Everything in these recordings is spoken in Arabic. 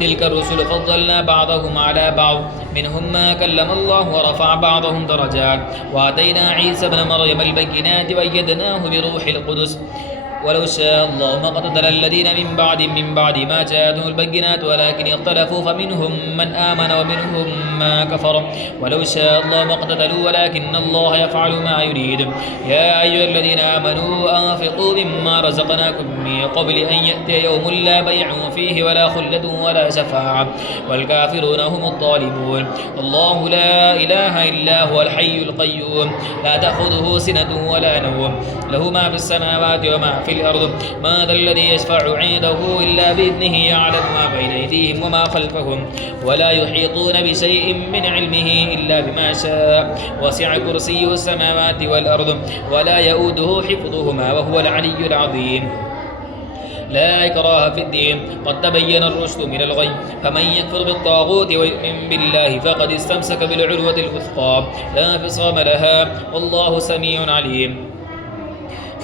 تلك الرسل فضلنا بعضهم على بعض منهم ما كلم الله ورفع بعضهم درجات وآتينا عيسى ابن مريم البينات وأيدناه بروح القدس ولو شاء الله ما اقتتل الذين من بعد ما جاءتهم البينات ولكن اختلفوا فمنهم من آمن ومنهم ما كفر ولو شاء الله ما اقتتلوا ولكن الله يفعل ما يريد يا أيها الذين آمنوا أنفقوا مما رزقناكم من قبل أن يأتي يوم لا بيع فيه ولا خلة ولا شفاعة والكافرون هم الظالمون الله لا إله إلا هو الحي القيوم لا تأخذه سنة ولا نوم له ما في السماوات وما في الأرض ما ذا الذي يشفع عنده إلا بإذنه يعلم ما بين أيديهم وما خلفهم ولا يحيطون بشيء من علمه إلا بما شاء وسع كرسيه السماوات والأرض ولا يؤوده حفظهما وهو العلي العظيم لا إكراه في الدين قد تبين الرشد من الغي فمن يكفر بالطاغوت ويؤمن بالله فقد استمسك بالعروة الوثقى لا انفصام لها والله سميع عليم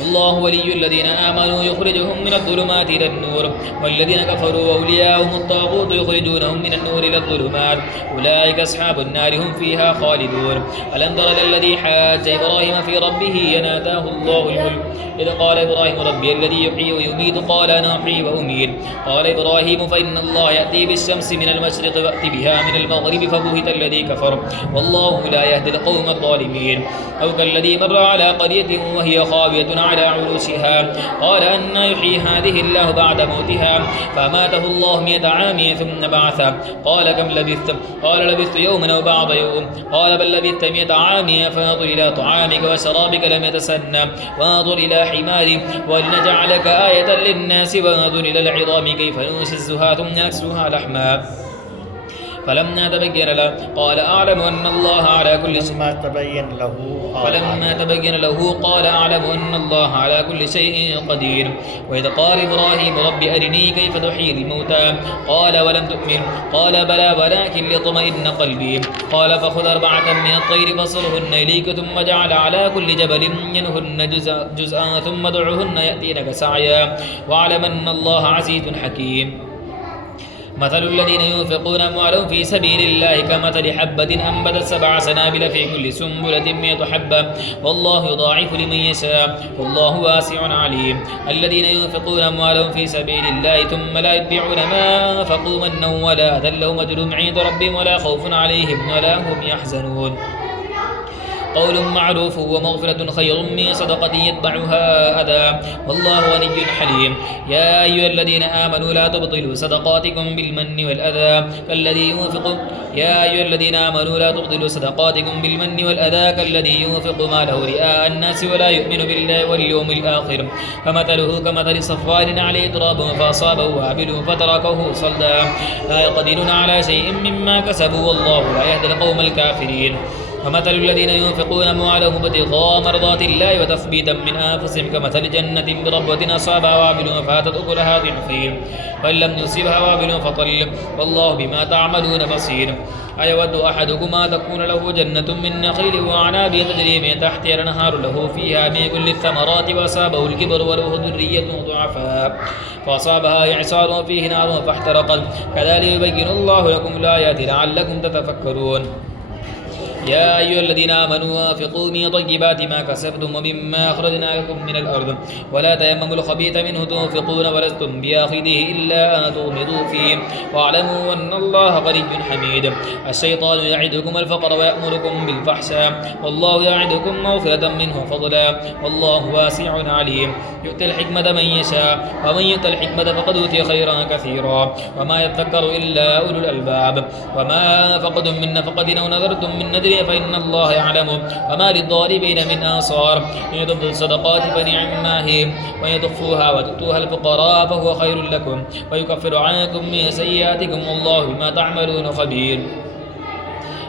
الله ولي الذين آمنوا يخرجهم من الظلمات إلى النور والذين كفروا أولياءهم الطاغوت يخرجونهم من النور إلى الظلمات أولئك أصحاب النار هم فيها خالدون ألم تر الذي حاج إبراهيم في ربه يناداه الله الملك إذ قال إبراهيم ربي الذي يحيي ويميت قال أنا أحيي وأميت قال إبراهيم فإن الله يأتي بالشمس من المشرق ويأتي بها من المغرب فبهت الذي كفر والله لا يهدي القوم الظالمين أو كالذي مر على قرية وهي خاوية على عروشها قال أن يحيي هذه الله بعد موتها فأماته الله 100 عام ثم بعثه قال كم لبثت قال لبثت يوما أو بعض يوم قال بل لبثت 100 عام فانظر إلى طعامك وشرابك لم يتسنى وانظر إلى حماري ولنجعلك آية للناس وانظر إلى العظام كيف ننشزها ثم نكسوها لحما فلما تبين له قال أعلم أن الله على كل شيء فلما تبين له قال أعلم أن الله على كل شيء قدير وإذ قال إبراهيم رب أرني كيف تحيي الموتى قال ولم تؤمن قال بلى ولكن ليطمئن قلبي قال فخذ 4 من الطير فصرهن إليك ثم جعل على كل جبل منهن جزءا ثم دعهن يأتينك سعيا واعلم أن الله عزيز حكيم مثل الذين ينفقون أموالهم في سبيل الله كمثل حبة أنبتت 7 سنابل في كل سنبلة 100 حبة والله يضاعف لمن يشاء والله واسع عليم الذين ينفقون أموالهم في سبيل الله ثم لا يتبعون ما أنفقوا منا ولا أذى لهم أجر عند ربهم ولا خوف عليهم ولا هم يحزنون قول معروف ومغفرة خير من صدقة يتبعها أذى والله غني حليم يا أيها الذين آمنوا لا تبطلوا صدقاتكم بالمن والأذى كالذي ينفق يا أيها الذين آمنوا لا تبطلوا صدقاتكم بالمن والأذى كالذي ينفق ماله رئاء الناس ولا يؤمن بالله واليوم الآخر فمثله كمثل صفوان عليه تراب فأصابه وابل فتركه صلدا لا يقدرون على شيء مما كسبوا والله لا يهدي القوم الكافرين ومثل الذين ينفقون أموالهم ابتغاء مرضات الله وتثبيتا من أنفسهم كمثل جنة بربوة أصابها وابل فاتت أكلها ضعفين وإن لم يصبها وابل فطل والله بما تعملون بصير أيود أحدكم أن تكون له جنة من نخيل وأعناب تجري من تحتها الأنهار له فيها من كل الثمرات وأصابه الكبر وله ذرية ضعفاء فأصابها إعصار فيه نار فاحترقت كذلك يبين الله لكم الآيات لعلكم تتفكرون يا أيها الذين آمنوا أنفقوا من طيبات ما كسبتم ومما أخرجنا لكم من الأرض ولا تيمموا الخبيث منه تنفقون ولستم بآخذه إلا أن تغمضوا فيه واعلموا أن الله غني حميد الشيطان يعدكم الفقر ويأمركم بالفحشاء والله يعدكم مغفرة منه فضلا والله واسع عليم يؤتي الحكمة من يشاء ومن يؤت الحكمة فقد أوتي خيرا كثيرا وما يذكر إلا أولو الألباب وما أنفقتم من نفقة أو نذرتم من نذر فإن الله يعلم وما للظالمين من أنصار إن تبدوا الصدقات فنعما هي وإن تخفوها وتؤتوها الفقراء فهو خير لكم ويكفر عنكم من سيئاتكم والله بما تعملون خبير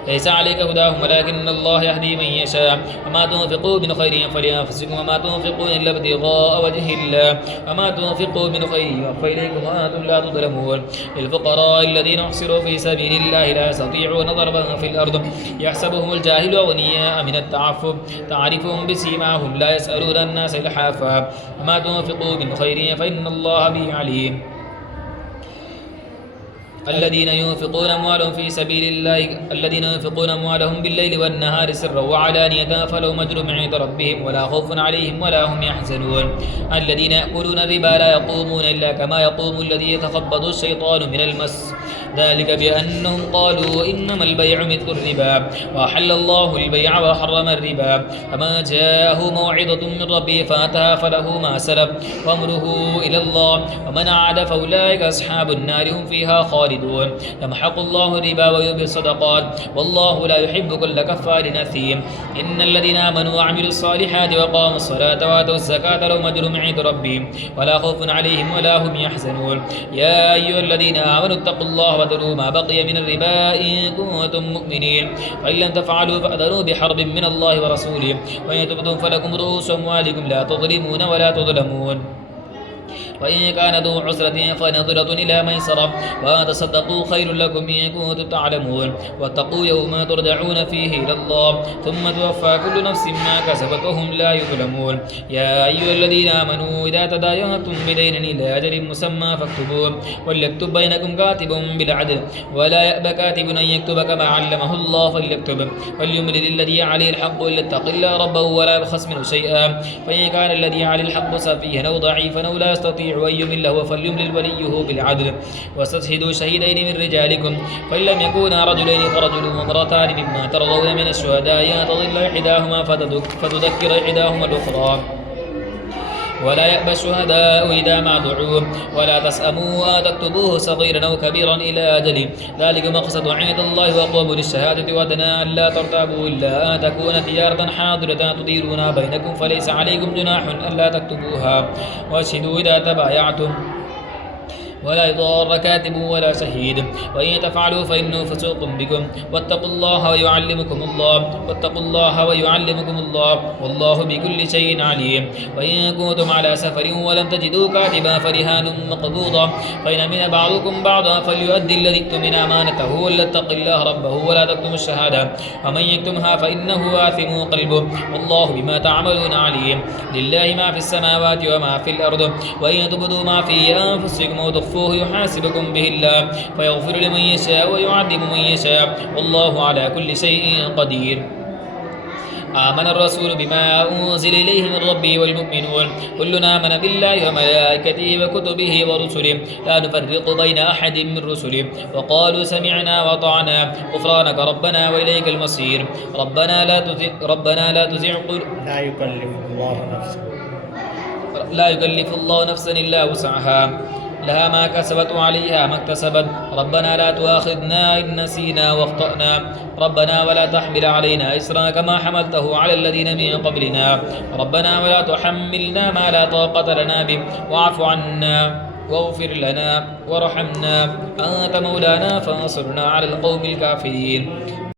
ليس عليك هداهم ولكن الله يهدي من يشاء وما تنفقوا من خير فلأنفسكم وما تنفقون إلا ابتغاء وجه الله وما تنفقوا من خير يوفى إليكم وأنتم لا تظلمون للفقراء الذين أحصروا في سبيل الله لا يستطيعون ضربا في الأرض يحسبهم الجاهل أغنياء من التعفف تعرفهم بسيماهم لا يسألون الناس إلحافا وما تنفقوا من خير فإن الله به عليم الذين ينفقون أموالهم في سبيل الله الذين ينفقون أموالهم بالليل والنهار سرا وعلانية فلهم أجر عند ربهم ولا خوف عليهم ولا هم يحزنون الذين يأكلون الربا لا يقومون إلا كما يقوم الذي يتخبط الشيطان من المس ذلك بأنهم قالوا إنما البيع مثل الربا وأحل الله البيع وحرم الربا فمن جاءه موعظة من ربه فأتاها فله ما سلف وأمره إلى الله ومن عاد فأولئك أصحاب النار هم فيها خالدون يمحق الله الربا ويربي الصدقات والله لا يحب كل كفار أثيم إن الذين آمنوا وعملوا الصالحات وقاموا الصلاة وآتوا الزكاة لهم أجر عند ربهم ولا خوف عليهم ولا هم يحزنون يا أيها الذين آمنوا اتقوا الله وذروا ما بقي من الربا إن كنتم مؤمنين فإن لم تفعلوا فأذنوا بحرب من الله ورسوله وإن تبتم فلكم رؤوس أموالكم لا تظلمون ولا تظلمون وإن كان ذو عسرة فنظرة إلى ميسرة وأن تصدقوا خير لكم إن كنتم تعلمون واتقوا يوما ترجعون فيه إلى الله ثم توفى كل نفس ما كسبت وهم لا يظلمون يا أيها الذين آمنوا إذا تداينتم بدين إلى أجل مسمى فاكتبوه وليكتب بينكم كاتب بالعدل ولا يأبى كاتب أن يكتب كما علمه الله فليكتب وليملل الذي عليه الحق وليتق الله ربه ولا يبخس منه شيئا فإن كان الذي عليه الحق سفيها أو ضعيفا أو لا يستطيع أن يمل هو فليملل وليه بالعدل واستشهدوا شهيدين من رجالكم فإن لم يكونا رجلين فرجل وامرأتان مما ترضون من الشهداء أن تضل إحداهما فتذكر إحداهما الأخرى ولا يأبى الشهداء إذا ما دعوا ولا تسأموا أن تكتبوه صغيرا أو كبيرا إلى أجله ذلك مقصد عند الله وقوم للشهادة وأدنى أن لا ترتابوا إلا أن تكون تجارة حاضرة تديرون بينكم فليس عليكم جناح ألا تكتبوها واشهدوا إذا تبايعتم ولا يضار كاتب ولا شهيد وإن تفعلوا فإنه فسوق بكم واتقوا الله ويعلمكم الله والله بكل شيء عليم وإن كنتم على سفر ولم تجدوا كاتبا فرهان مقبوضة فإن من بعضكم بعضا فليؤدي الذي اؤتمن أمانته وليتق الله ربه ولا تكتم الشهادة ومن يكتمها فإنه آثم قلبه والله بما تعملون عليم لله ما في السماوات وما في الأرض وإن تبدوا ما في أنفسكم أو تخفوه يحاسبكم به الله فيغفر لمن يشاء ويعذب من يشاء والله على كل شيء قدير آمن الرسول بما أنزل إليه من ربه والمؤمنون كلنا آمن بالله وملائكته وكتبه ورسله لا نفرق بين أحد من رسله وقالوا سمعنا وأطعنا غفرانك ربنا وإليك المصير ربنا لا تزغ لا يكلف الله نفسا إلا وسعها لها ما كسبت وعليها ما اكتسبت ربنا لا تؤاخذنا إن نسينا واخطأنا ربنا ولا تحمل علينا إسرا كما حملته على الذين من قبلنا ربنا ولا تحملنا ما لا طاقة لنا به واعف عنا واغفر لنا وارحمنا أنت مولانا فانصرنا على القوم الكافرين